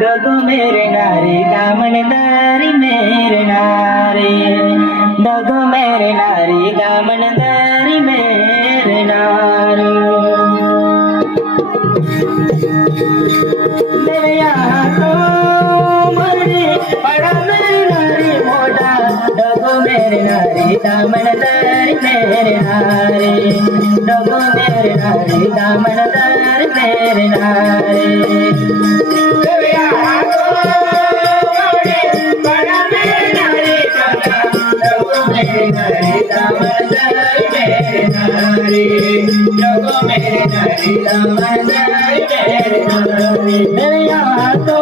ಗಗು ಮೇರೆ ನಾರಿ ಗಾಮನ ದಾರಿ ಮೇರೆ ನಾರಿ ಗಗು ಮೇರೆ ನಾರಿ ಗಾಮನ ದಾರಿ ಮೇರೆ ನಾರಿ ದಯಾ ತೋ दामन दारी मेरे नारी डगो मेरे नारी दामन दारी मेरे नारी मेरे यहाँ तो मरने बड़ा मेरे नारी मोटा डगो मेरे नारी दामन दारी मेरे नारी डगो मेरे नारी दामन दारी मेरे नारी मेरे यहाँ तो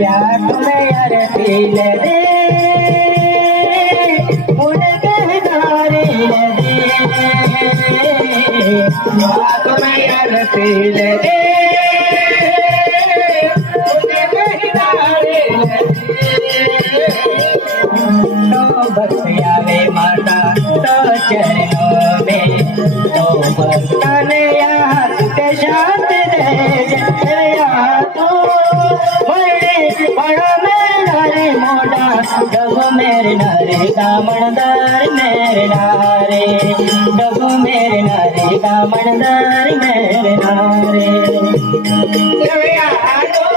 யார் துணையர பீலதே உனக்கு யார் துணையர பீலதே मेरे नारे दामनदार मेरे नारे डबो मेरे नारे दामनदार मेरे नारे यहाँ तो